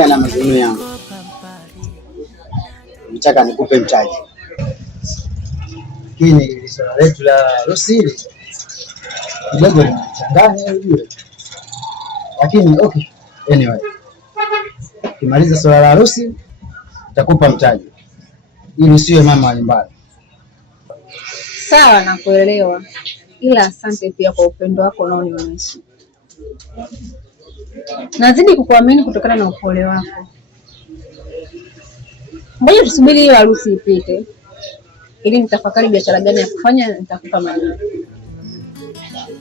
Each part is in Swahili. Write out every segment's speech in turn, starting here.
nia na mazungumzo yangu. Nataka nikupe mtaji. Lakini swala letu la harusi hili kidogo linachanganya ujue. Lakini okay, anyway. Kimaliza swala la harusi nitakupa mtaji. Ili usiwe mama alimbali. Sawa, nakuelewa. Ila asante pia kwa upendo wako unaonionyesha. Nazidi kukuamini kutokana na upole wako. Ngoja tusubiri hiyo harusi ipite, ili nitafakari biashara gani ya kufanya, nitakupa majibu.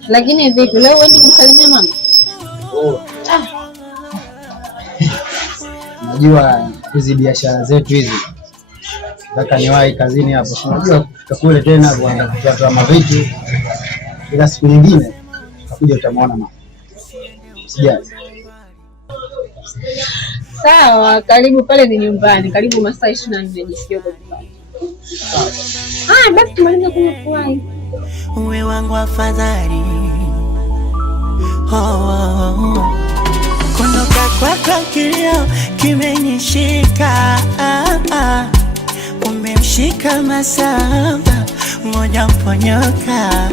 Lakini vipi, leo uende kumsalimia mama? Unajua hizi biashara zetu hizi. Nataka niwahi kazini hapo. Unajua kufika kule tena kuanza kutoa mavitu. Ila siku nyingine utakuja utamwona mama. Sijali. Sawa, karibu pale ni nyumbani. Karibu masaa 24 jisikie kwa nyumbani. Basi tumalize kunywa kuwai. Uwe wangu afadhali. Kuondoka kwako kilio kimenishika. Umemshika masamba moja mponyoka.